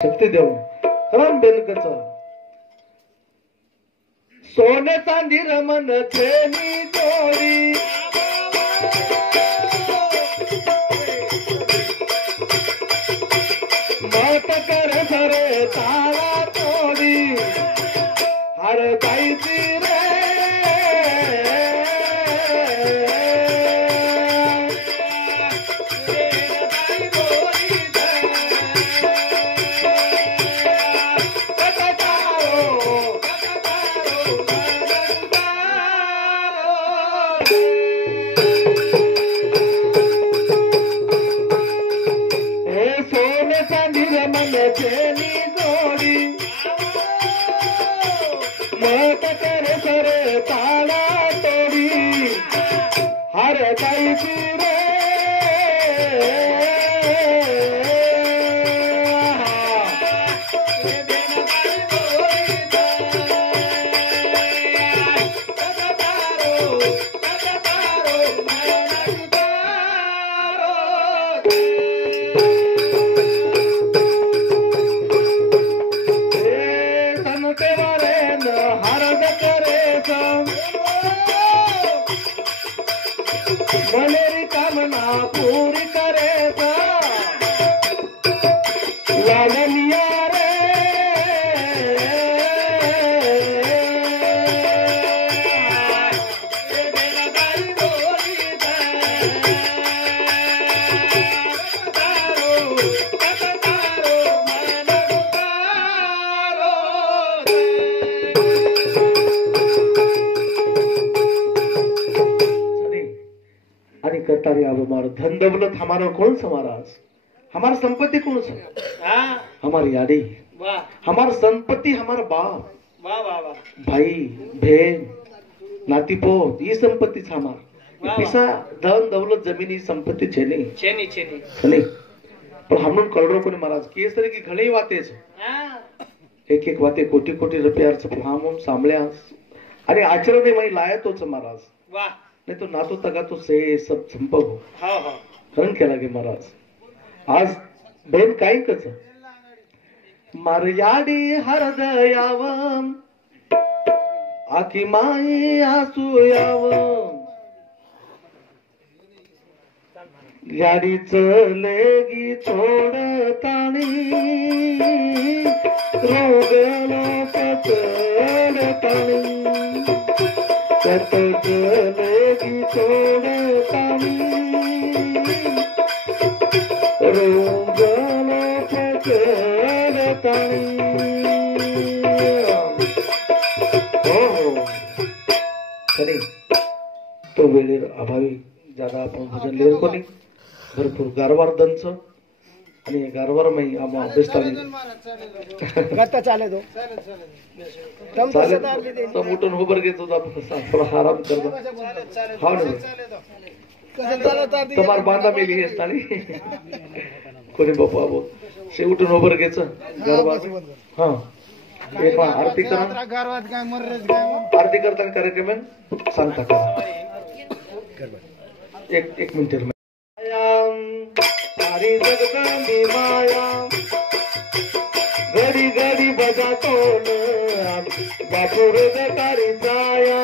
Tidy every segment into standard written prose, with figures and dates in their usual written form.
शक्ती देऊन राम बेनकच सोने चांदी रमन थेनी जोडी मत कर सरे तारा तोडी हर गायची रे मनेरी कामना पूरी करेगा लाडलिया रे करता हमारा धन दौलत हमारा कौन सा महाराज हमारा संपत्ति कौन सा हमारी यादी हमारा संपत्ति हमारा बाप भाई बहन नाती पोत ये संपत्ति हमारा पिसा धन दौलत जमीनी संपत्ति छेनी पर हम लोग करोड़ों को महाराज किस तरह की घड़ी बातें एक एक बातें कोटी कोटी रुपया हम सांभळ्या अरे आचरण में वही लाया तोच महाराज नहीं तो ना तो तगा तो से सब संभव हो कारण केला गे महाराज आज बेन काय कच मर्यादी हरदयाव आकी माई आसूयाव याडी चलेगी थोड ताणी रोगलो पचड ताणी चलेगी थोड ताणी रोगलो पचड ताणी हो खरी तो वेळेर अभावी ज्यादा आपण भजन लेर कोणी भरपूर गारवार दंच आणि गारवार मै आम्हा बेस्तानी गत्ता चाले दो तम तो सदार भी दे तो उठून उभर घेतो आपण थोडा आराम करतो हा ना कसं चालता दी तुम्हार बांधा मेली असतानी कोणी बापा बो शे उठून उभर घ्यायचं गारवार हा एक आरती करा गारवात काय मर्रेच काय आरती करताना कार्यक्रम सांगता करा एक मिनिट सारी जगदंबी माया घडी घडी बजातो बापूर जकारी जाया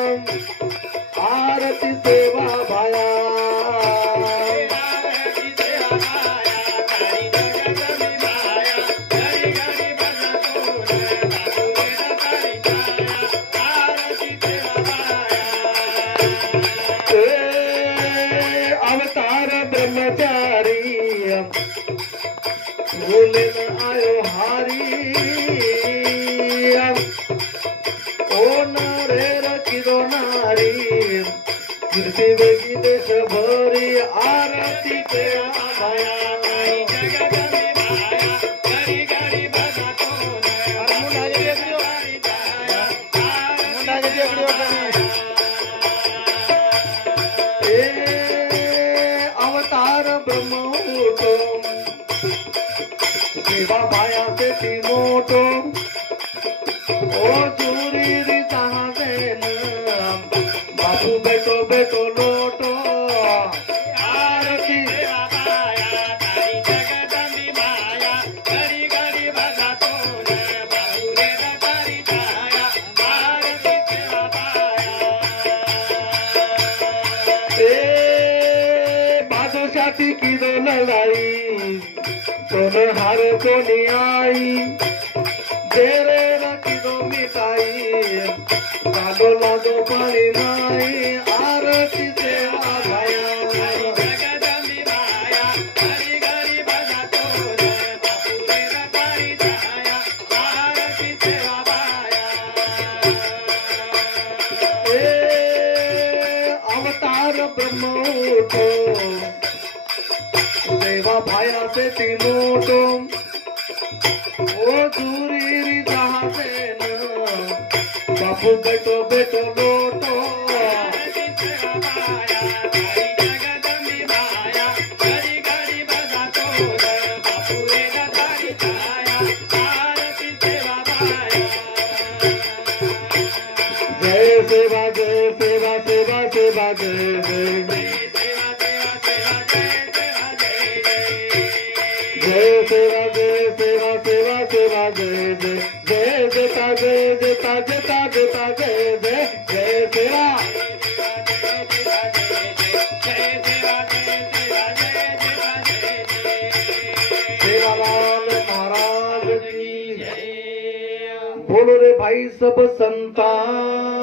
आरती सेवा भाया अवतार ब्रह्मचारी बोलेन आयो हारी ओ नारे रचिरो नारी कीर्ती वेगी देश भरी आरती के आया अवतार ब्रह्म सेवा माया से ती मोटो ओ चूरी री तहाँ देन बापू बेटो बेटो लोटो आरती कोणी आई जेरे रखी दो मिठाई लागो लागो पाणी नाही आरती सेवा भाया देवा भाया से ती मोटो ओ दूरी जहासे न बापू बेटो बेटो लोटो जय सेवा जय सेवा सेवा सेवा जय जय जय सेवा जय सेवा सेवा सेवा जय जय जय जता जय जता जता जता जय जय जय सेवा सेवालाल महाराज की बोलो रे भाई सब संतान।